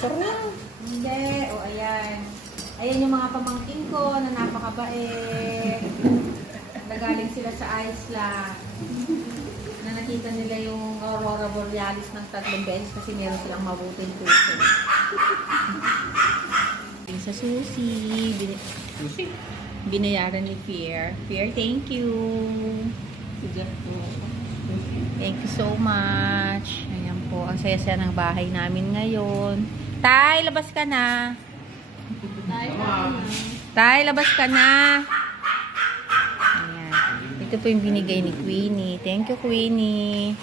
Picture na. Hindi. O, ayan. Ayan yung mga pamangkin ko na napakabait. Nagaling sila sa Iceland. Na nakita nila yung Aurora Borealis ng 3 beses kasi meron silang mabuting puso. Sa susi. Susi. Binayaran ni Pierre. Pierre, thank you. Thank you so much. Ayan po. Ang saya-saya ng bahay namin ngayon. Tay, labas ka na. Tay, labas ka na. Ayan. Ito po yung binigay ni Queenie. Thank you, Queenie.